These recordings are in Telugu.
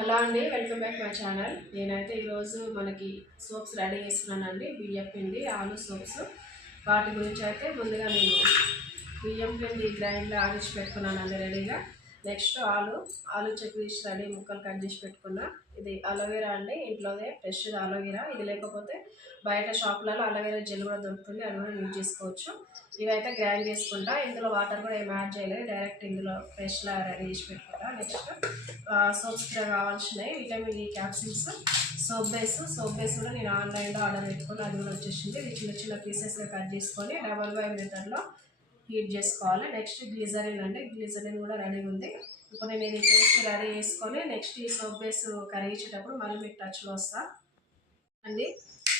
హలో అండి, వెల్కమ్ బ్యాక్ మై ఛానల్. నేనైతే ఈరోజు మనకి సోప్స్ రెడీ చేస్తున్నానండి. బియ్యం పిండి ఆలు సోప్స్. వాటి గురించి అయితే ముందుగా నేను బియ్యం పిండి గ్రైండ్లో ఆడిచి పెట్టుకున్నానండి రెడీగా. నెక్స్ట్ ఆలు చెక్కు తీసి రెడీ ముక్కలు కట్ చేసి పెట్టుకున్నా. ఇది అలోవెరా అండి, ఇంట్లోనే ఫ్రెష్ అలోవెరా. ఇది లేకపోతే బయట షాపులలో అలోవెరా జెల్ కూడా దొరుకుతుంది, అది కూడా యూజ్ చేసుకోవచ్చు. ఇవైతే గ్రైండ్ చేసుకుంటా. ఇందులో వాటర్ కూడా ఏం యాడ్ చేయలేదు, డైరెక్ట్ ఇందులో ఫ్రెష్లా రెడీ చేసి పెట్టుకుంటా. నెక్స్ట్ సోప్స్ కూడా కావాల్సినవి vitamin E capsules, soap base కూడా నేను ఆన్లైన్లో ఆర్డర్ పెట్టుకుని అది కూడా వచ్చేసింది. ఇది చిన్న చిన్న పీసెస్గా కట్ చేసుకొని డబల్ బాయిల్ మెథడ్లో హీట్ చేసుకోవాలి. నెక్స్ట్ గ్లిజరిన్ అండి, గ్లిజరిన్ కూడా రెడీ ఉంది. ఇప్పుడు నేను ఇది పేస్ట్ రెడీ చేసుకొని నెక్స్ట్ ఈ సోప్ బేస్ కరిగించేటప్పుడు మళ్ళీ మీకు టచ్లో వస్తా అండి.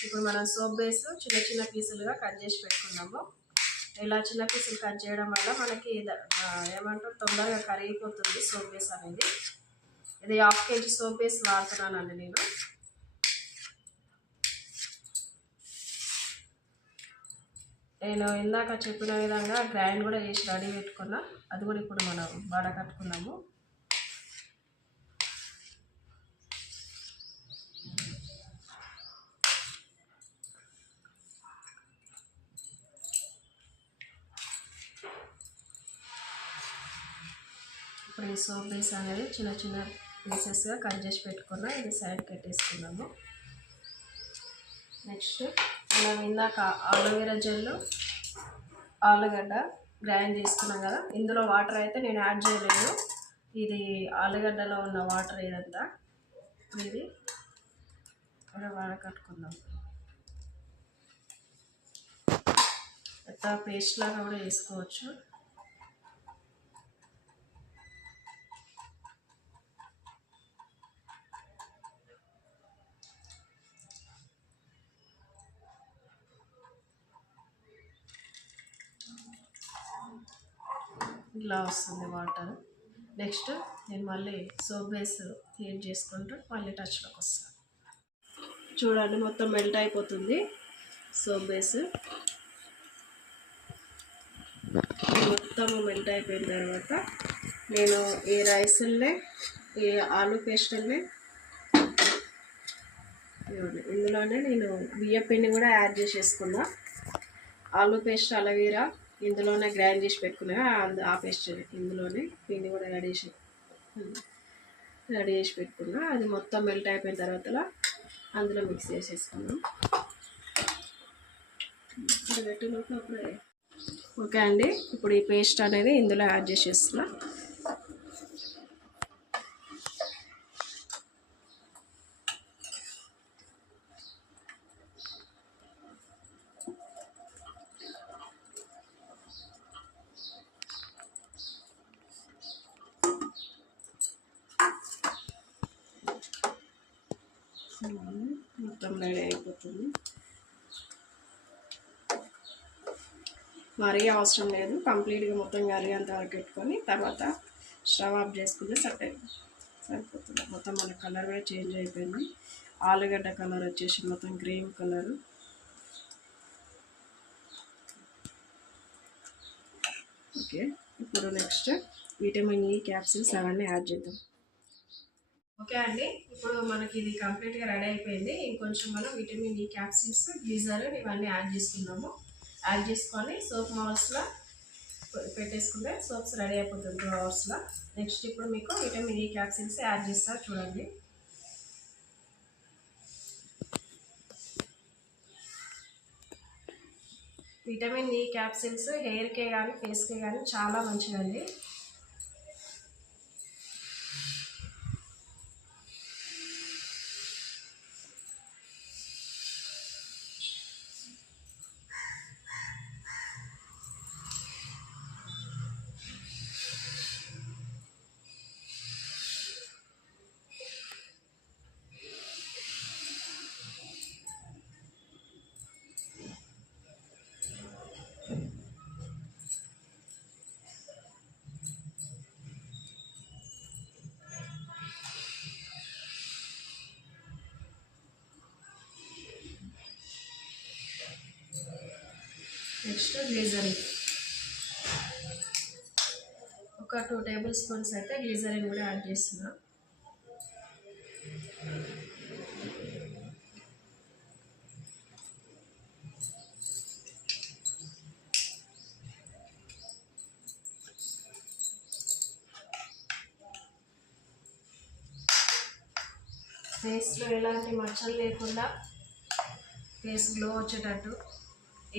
ఇప్పుడు మనం సోప్ బేస్ చిన్న చిన్న పీసులుగా కట్ చేసి పెట్టుకున్నాము. ఇలా చిన్న పీసులు కట్ చేయడం వల్ల మనకి ఏమంటారు తొందరగా కరిగిపోతుంది సోప్ బేస్ అనేది. ఇది 1/2 kg సోప్ బేస్ వాడుతున్నానండి నేను. ఇందాక చెప్పిన విధంగా గ్రైండ్ కూడా చేసి రెడీ పెట్టుకున్నా. అది కూడా ఇప్పుడు మనం వడకట్టుకున్నాము. ఇప్పుడు ఈ సోప్ బేస్ అనేది చిన్న చిన్న పీసెస్గా కట్ చేసి పెట్టుకున్నా. ఇది సైడ్ పెట్టేసుకున్నాము. నెక్స్ట్ మనం ఇందాక అలోవెరా జెల్, ఆలుగడ్డ గ్రైండ్ చేసుకున్నాం కదా, ఇందులో వాటర్ అయితే నేను యాడ్ చేయలేదు. ఇది ఆలుగడ్డలో ఉన్న వాటర్ ఇదంతా. ఇది వడకట్టుకుందాం. పేస్ట్ లాగా కూడా వేసుకోవచ్చు. ఇలా వస్తుంది వాటర్. నెక్స్ట్ నేను మళ్ళీ సోప్ బేస్ హీట్ చేసుకుంటూ మళ్ళీ టచ్లోకి వస్తాను. చూడండి, మొత్తం మెల్ట్ అయిపోతుంది సోప్ బేస్. మొత్తం మెల్ట్ అయిపోయిన తర్వాత నేను ఈ రైస్ని, ఈ ఆలు పేస్ట్ని ఇందులోనే నేను బియ్యం పిండి కూడా యాడ్ చేసేసుకున్నా. ఆలు పేస్ట్, అలోవెరా ఇందులోనే గ్రైండ్ చేసి పెట్టుకున్నా. ఆ పేస్ట్ ఇందులోనే పిండి కూడా రెడీ చేసి పెట్టుకున్నా. అది మొత్తం మెల్ట్ అయిపోయిన తర్వాత అందులో మిక్స్ చేసేసుకున్నాం. ఓకే అండి, ఇప్పుడు ఈ పేస్ట్ అనేది ఇందులో యాడ్ చేసేస్తున్నా. మొత్తం రెడీ అయిపోతుంది. మరీ అవసరం లేదు, కంప్లీట్గా మొత్తం కరిగేంత వరకు పెట్టుకొని తర్వాత స్టవ్ ఆఫ్ చేసుకుంటే సరిపోతుంది. మొత్తం మన కలర్ కూడా చేంజ్ అయిపోయింది. ఆలుగడ్డ కలర్ వచ్చేసి మొత్తం గ్రీన్ కలర్. ఓకే, ఇప్పుడు నెక్స్ట్ విటమిన్ ఈ క్యాప్సిల్స్ అవన్నీ యాడ్ చేద్దాం. ఓకే అండి, ఇప్పుడు మనకి ఇది కంప్లీట్గా రెడీ అయిపోయింది. ఇంకొంచెం మనం విటమిన్ ఈ క్యాప్సిల్స్, గ్లిజరిన్ ఇవన్నీ యాడ్ చేసుకున్నాము. యాడ్ చేసుకొని సోప్ మౌల్స్లో పెట్టేసుకుంటే సోప్స్ రెడీ అయిపోతుంది 2 అవర్స్లో. నెక్స్ట్ ఇప్పుడు మీకు విటమిన్ ఈ క్యాప్సిల్స్ యాడ్ చేస్తారు చూడండి. విటమిన్ ఈ క్యాప్సిల్స్ హెయిర్కే కానీ ఫేస్కే కానీ చాలా మంచిదండి. నెక్స్ట్ గ్లిజరిన్ ఒక 2 టేబుల్ స్పూన్స్ అయితే గ్లిజరిన్ కూడా యాడ్ చేస్తున్నా. ఫేస్లో ఎలాంటి మచ్చలు లేకుండా ఫేస్ గ్లో వచ్చేటట్టు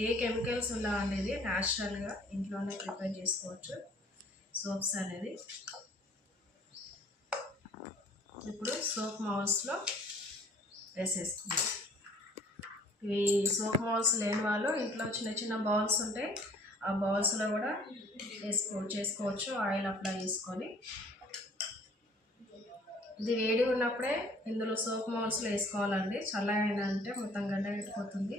ఏ కెమికల్స్ ఉండవండి. ఇది న్యాచురల్గా ఇంట్లోనే ప్రిపేర్ చేసుకోవచ్చు సోప్స్ అనేది. ఇప్పుడు సోప్ మౌల్స్లో వేసేసుకుందాం. ఇవి సోప్ మౌల్స్ లేని వాళ్ళు ఇంట్లో చిన్న చిన్న బౌల్స్ ఉంటాయి, ఆ బౌల్స్లో కూడా చేసుకోవచ్చు. ఆయిల్ అప్లై చేసుకొని ఇది వేడి ఉన్నప్పుడే ఇందులో సోప్ మౌల్స్లో వేసుకోవాలండి. చల్లగా అంటే మొత్తం గడ్డ కట్టిపోతుంది.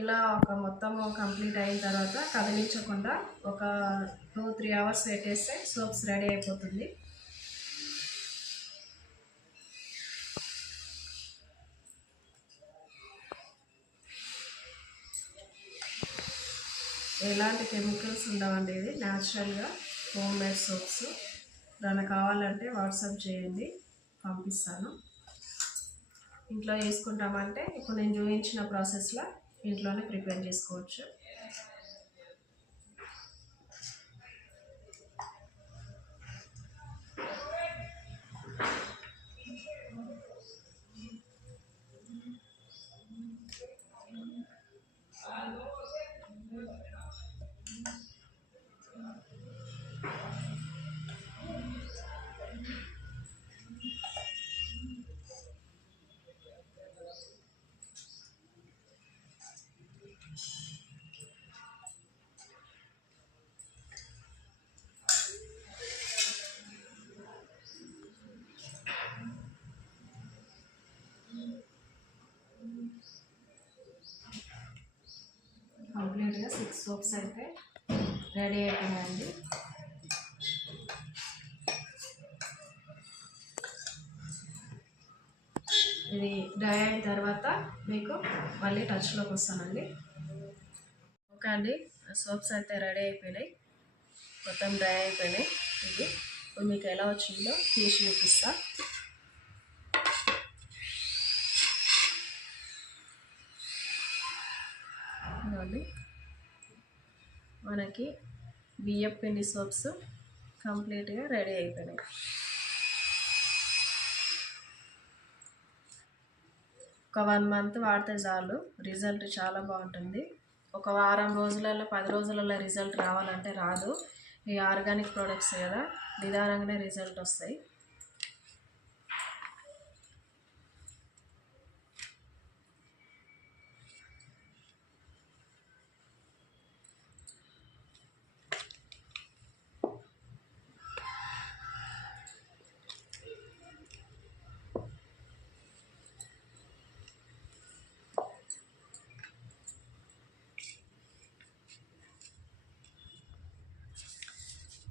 ఇలా మొత్తం కంప్లీట్ అయిన తర్వాత కదిలించకుండా ఒక 2-3 అవర్స్ పెట్టేస్తే సోప్స్ రెడీ అయిపోతుంది. ఎలాంటి కెమికల్స్ ఉండవండి. ఇది న్యాచురల్గా హోమ్ మేడ్ సోప్స్. దానికి కావాలంటే వాట్సాప్ చేయండి, పంపిస్తాను. ఇంట్లో చేసుకుంటామంటే ఇప్పుడు నేను చూపించిన ప్రాసెస్లో ఇంట్లోనే ప్రిపేర్ చేసుకోవచ్చు. కంప్లీట్గా 6 సోప్స్ అయితే రెడీ అయిపోయిందండి. ఇది డ్రై అయిన తర్వాత మీకు మళ్ళీ టచ్లోకి వస్తానండి. ఓకే అండి, సోప్స్ అయితే రెడీ అయిపోయినాయి, మొత్తం డ్రై అయిపోయినాయి. ఇది ఇప్పుడు మీకు ఎలా వచ్చిందో తీసి చూపిస్తా. మనకి బియ్యం పిండి సోప్స్ కంప్లీట్గా రెడీ అయిపోయినాయి. ఒక 1 మంత్ వాడితే చాలు, రిజల్ట్ చాలా బాగుంటుంది. ఒక వారం రోజులలో 10 రోజులలో రిజల్ట్ రావాలంటే రాదు. ఈ ఆర్గానిక్ ప్రోడక్ట్స్ కదా, నిదానంగానే రిజల్ట్ వస్తాయి.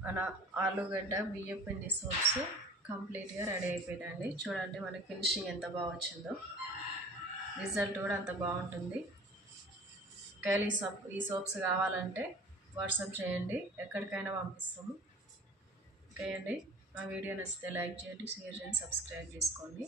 మన ఆలుగడ్డ బియ్యం పిండి సోప్స్ కంప్లీట్గా రెడీ అయిపోయిందండి. చూడండి మనకి ఫినిషింగ్ ఎంత బాగా వచ్చిందో, రిజల్ట్ కూడా అంత బాగుంటుంది. ఒకవేళ ఈ సోప్స్ కావాలంటే వాట్సాప్ చేయండి, ఎక్కడికైనా పంపిస్తాము. ఓకే అండి, మా వీడియో నచ్చితే లైక్ చేయండి, షేర్ చేయండి, సబ్స్క్రైబ్ చేసుకోండి.